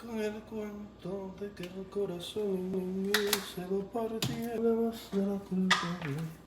Con el cuento de que el corazón en mí se lo partía, además de la culpa.